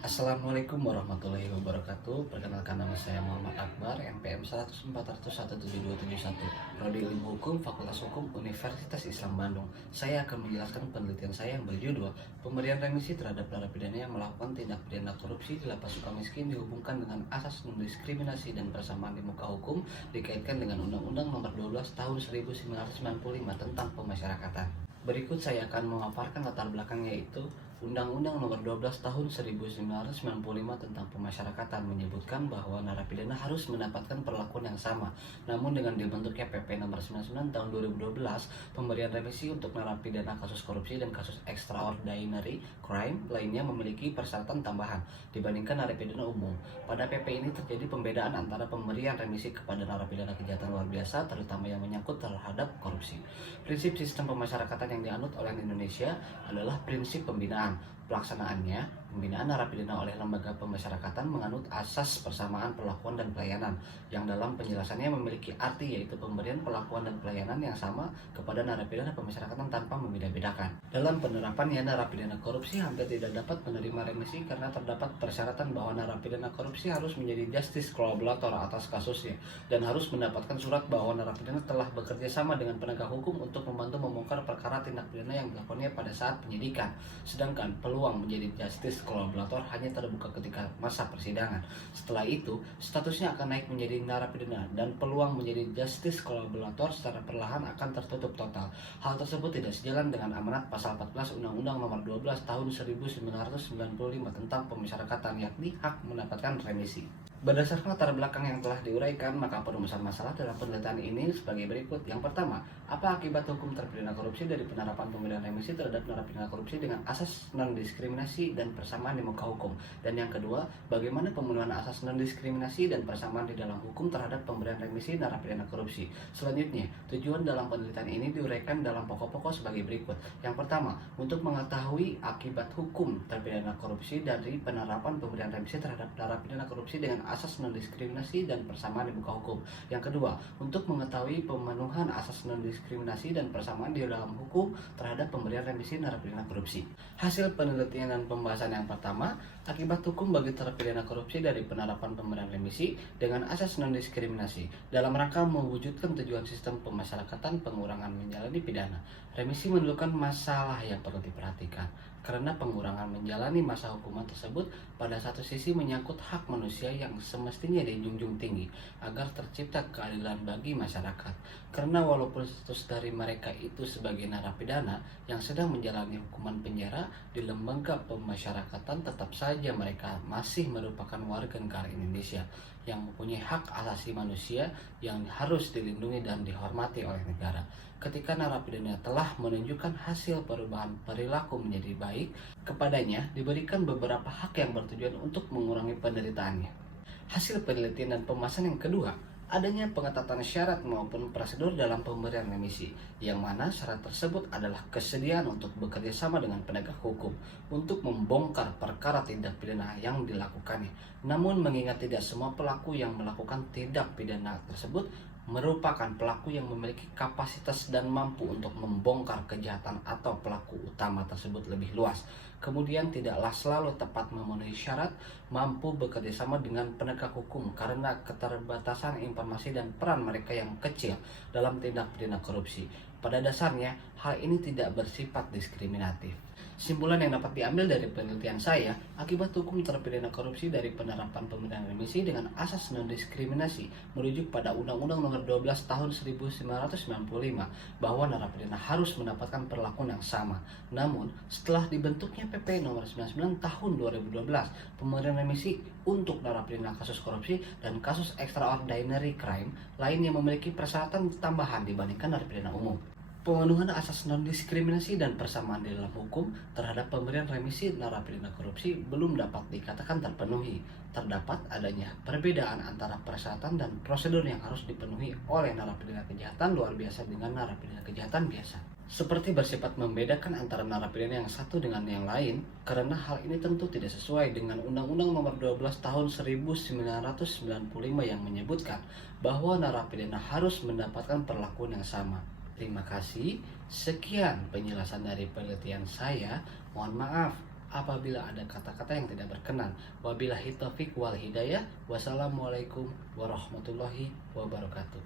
Assalamualaikum warahmatullahi wabarakatuh. Perkenalkan nama saya Muhammad Akbar, NPM 104.11771, Prodi Ilmu Hukum, Fakultas Hukum, Universitas Islam Bandung. Saya akan menjelaskan penelitian saya yang berjudul Pemberian remisi terhadap narapidana yang melakukan tindak pidana korupsi di Lapas Sukamiskin dihubungkan dengan asas non-diskriminasi dan persamaan di muka hukum dikaitkan dengan Undang-Undang Nomor 12 Tahun 1995 tentang Pemasyarakatan. Berikut saya akan memaparkan latar belakangnya, yaitu Undang-Undang Nomor 12 Tahun 1995 tentang Pemasyarakatan menyebutkan bahwa narapidana harus mendapatkan perlakuan yang sama. Namun dengan dibentuknya PP Nomor 99 Tahun 2012, pemberian remisi untuk narapidana kasus korupsi dan kasus extraordinary crime lainnya memiliki persyaratan tambahan dibandingkan narapidana umum. Pada PP ini terjadi pembedaan antara pemberian remisi kepada narapidana kejahatan luar biasa, terutama yang menyangkut terhadap korupsi. Prinsip sistem pemasyarakatan yang dianut oleh Indonesia adalah prinsip pembinaan. Pelaksanaannya, pembinaan narapidana oleh lembaga pemasyarakatan menganut asas persamaan perlakuan dan pelayanan, yang dalam penjelasannya memiliki arti yaitu pemberian perlakuan dan pelayanan yang sama kepada narapidana pemasyarakatan tanpa membeda-bedakan. Dalam penerapannya, narapidana korupsi hampir tidak dapat menerima remisi karena terdapat persyaratan bahwa narapidana korupsi harus menjadi justice collaborator atas kasusnya dan harus mendapatkan surat bahwa narapidana telah bekerja sama dengan penegak hukum untuk membantu membongkar perkara tindak pidana yang dilakukannya pada saat penyidikan. Sedangkan peluang menjadi justice collaborator hanya terbuka ketika masa persidangan. Setelah itu, statusnya akan naik menjadi narapidana dan peluang menjadi justice collaborator secara perlahan akan tertutup total. Hal tersebut tidak sejalan dengan amanat pasal 14 Undang-Undang Nomor 12 Tahun 1995 tentang Pemasyarakatan, yakni hak mendapatkan remisi. Berdasarkan latar belakang yang telah diuraikan, maka perumusan masalah dalam penelitian ini sebagai berikut. Yang pertama, apa akibat hukum terpidana korupsi dari penerapan pemberian remisi terhadap narapidana korupsi dengan asas non-diskriminasi dan persamaan di muka hukum? Dan yang kedua, bagaimana pemenuhan asas non-diskriminasi dan persamaan di dalam hukum terhadap pemberian remisi narapidana korupsi? Selanjutnya, tujuan dalam penelitian ini diuraikan dalam pokok-pokok sebagai berikut. Yang pertama, untuk mengetahui akibat hukum terpidana korupsi dari penerapan pemberian remisi terhadap narapidana korupsi dengan asas non-diskriminasi dan persamaan di muka hukum. Yang kedua, untuk mengetahui pemenuhan asas non-diskriminasi dan persamaan di dalam hukum terhadap pemberian remisi narapidana korupsi. Hasil penelitian dan pembahasan yang pertama, akibat hukum bagi terpidana korupsi dari penerapan pemberian remisi dengan asas non-diskriminasi dalam rangka mewujudkan tujuan sistem pemasyarakatan pengurangan menjalani pidana. Remisi menunjukkan masalah yang perlu diperhatikan karena pengurangan menjalani masa hukuman tersebut pada satu sisi menyangkut hak manusia yang semestinya dijunjung tinggi agar tercipta keadilan bagi masyarakat. Karena walaupun status dari mereka itu sebagai narapidana yang sedang menjalani hukuman penjara di lembaga pemasyarakatan, tetap saja mereka masih merupakan warga negara Indonesia yang mempunyai hak asasi manusia yang harus dilindungi dan dihormati oleh negara. Ketika narapidana telah menunjukkan hasil perubahan perilaku menjadi baik, kepadanya diberikan beberapa hak yang bertujuan untuk mengurangi penderitaannya. Hasil penelitian dan pembahasan yang kedua, adanya pengetatan syarat maupun prosedur dalam pemberian remisi, yang mana syarat tersebut adalah kesediaan untuk bekerja sama dengan penegak hukum untuk membongkar perkara tindak pidana yang dilakukannya. Namun mengingat tidak semua pelaku yang melakukan tindak pidana tersebut merupakan pelaku yang memiliki kapasitas dan mampu untuk membongkar kejahatan atau pelaku utama tersebut lebih luas. Kemudian tidaklah selalu tepat memenuhi syarat mampu bekerja sama dengan penegak hukum karena keterbatasan informasi dan peran mereka yang kecil dalam tindak pidana korupsi. Pada dasarnya, hal ini tidak bersifat diskriminatif. Simpulan yang dapat diambil dari penelitian saya, akibat hukum terpidana korupsi dari penerapan pemberian remisi dengan asas non-diskriminasi merujuk pada Undang-Undang Nomor 12 Tahun 1995 bahwa narapidana harus mendapatkan perlakuan yang sama. Namun, setelah dibentuknya PP Nomor 99 Tahun 2012, pemberian remisi untuk narapidana kasus korupsi dan kasus extraordinary crime lain yang memiliki persyaratan tambahan dibandingkan narapidana umum. Pemenuhan asas non-diskriminasi dan persamaan di dalam hukum terhadap pemberian remisi narapidana korupsi belum dapat dikatakan terpenuhi. Terdapat adanya perbedaan antara persyaratan dan prosedur yang harus dipenuhi oleh narapidana kejahatan luar biasa dengan narapidana kejahatan biasa. Seperti bersifat membedakan antara narapidana yang satu dengan yang lain, karena hal ini tentu tidak sesuai dengan Undang-Undang Nomor 12 Tahun 1995 yang menyebutkan bahwa narapidana harus mendapatkan perlakuan yang sama. Terima kasih. Sekian penjelasan dari penelitian saya. Mohon maaf apabila ada kata-kata yang tidak berkenan. Wabillahi taufik wal hidayah. Wassalamualaikum warahmatullahi wabarakatuh.